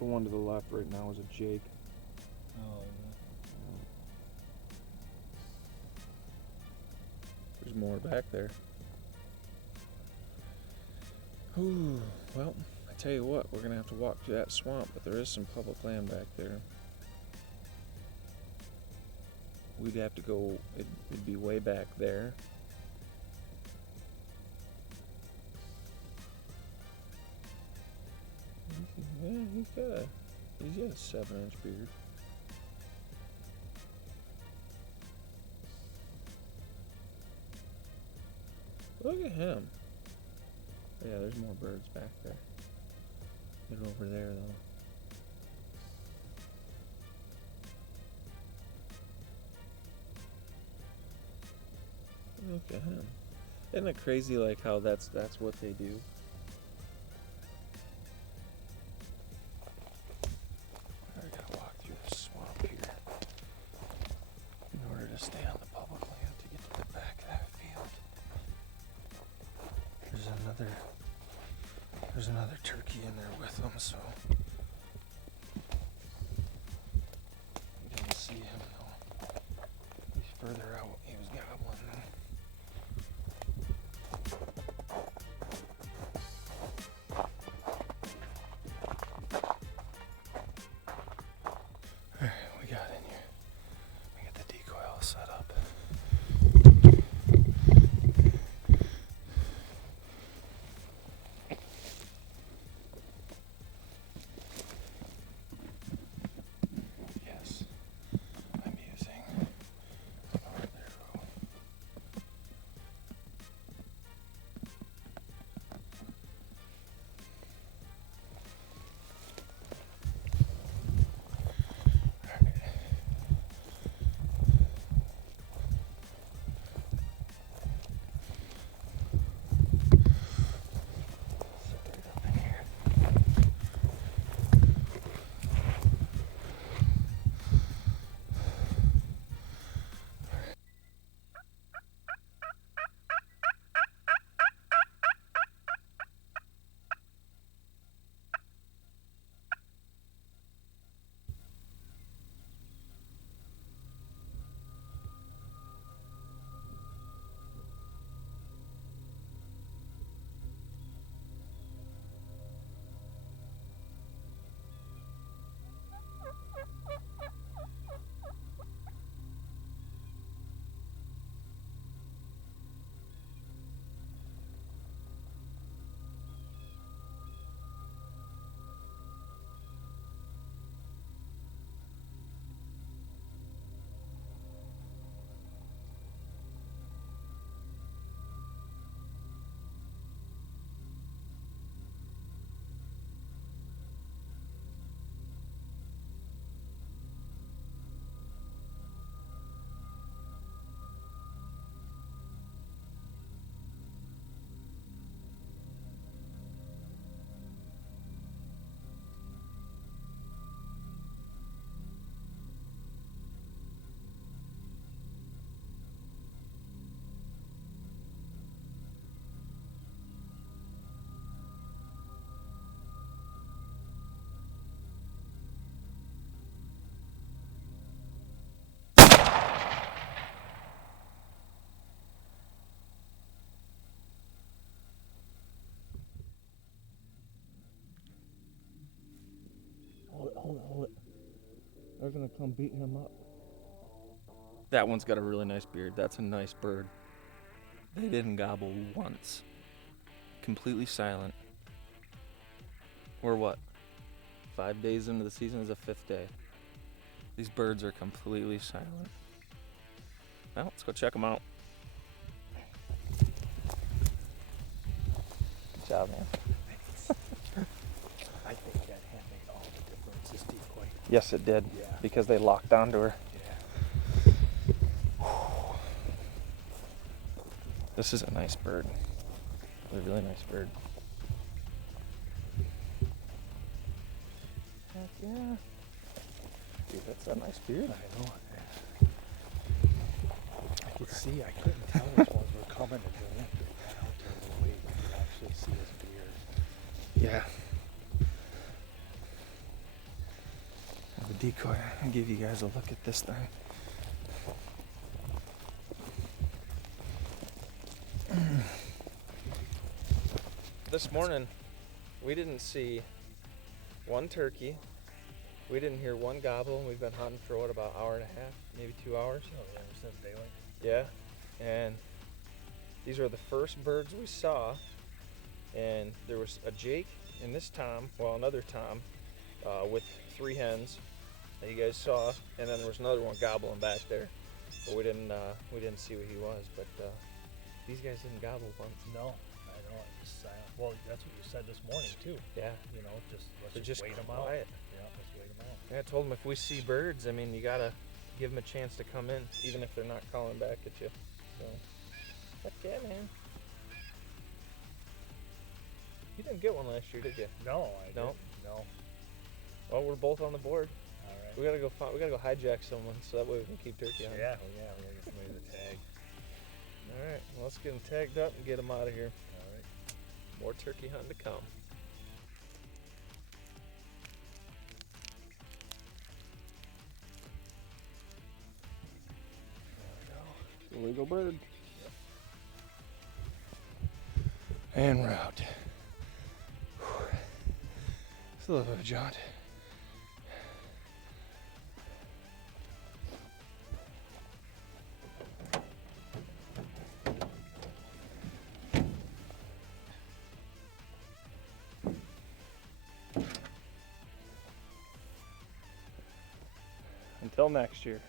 The one to the left right now is a Jake. Oh, There's more back there. Ooh, well, I tell you what, we're gonna have to walk through that swamp, but there is some public land back there. We'd have to go, it'd be way back there. Yeah, he's got a 7-inch beard. Look at him. Yeah, there's more birds back there. They're over there though. Look at him. Isn't it crazy like how that's what they do? I gotta walk through the swamp here in order to stay on the public land to get to the back of that field. There's another turkey in there with them, so I didn't see him though. He's further out. He was gobbling. We got in here. We got the decoy all set up. Yes, I'm using our arrow. Hold it. They're gonna come beating him up. That one's got a really nice beard. That's a nice bird. They didn't gobble once. Completely silent. We're what? 5 days into the season is the 5th day. These birds are completely silent. Well, let's go check them out. Good job, man. I think that hand made all the difference, this decoy. Yes, it did. Yeah. Because they locked onto her. Yeah. This is a nice bird. A really nice bird. Heck yeah. Dude, that's a nice beard. I know. I could see, I couldn't tell which ones were coming until after we got out there a little late. You could actually see his beard. Yeah. decoy and give you guys a look at this thing. This morning, we didn't see one turkey. We didn't hear one gobble. We've been hunting for what, about an hour and a half, maybe 2 hours? Oh, yeah, since daylight. Yeah, and these were the first birds we saw, and there was a Jake and this Tom, well, another Tom, with 3 hens that you guys saw, and then there was another one gobbling back there, but we didn't see what he was. But these guys didn't gobble once. No, I know. It's just silent. Well, that's what you said this morning too. Yeah. You know, let's They're just wait them out. quiet. Yeah, let's wait them out. Yeah, I told them if we see birds, I mean, you gotta give them a chance to come in, even if they're not calling back at you. So, heck yeah, man. You didn't get one last year, did you? No, I No? didn't. No. Well, we're both on the board. All right. We gotta go hijack someone so that way we can keep turkey on. Yeah, we gotta get somebody to tag. All right, well, let's get them tagged up and get them out of here. All right. More turkey hunting to come. Illegal bird. And route. It's a little bit of a jaunt. Until next year.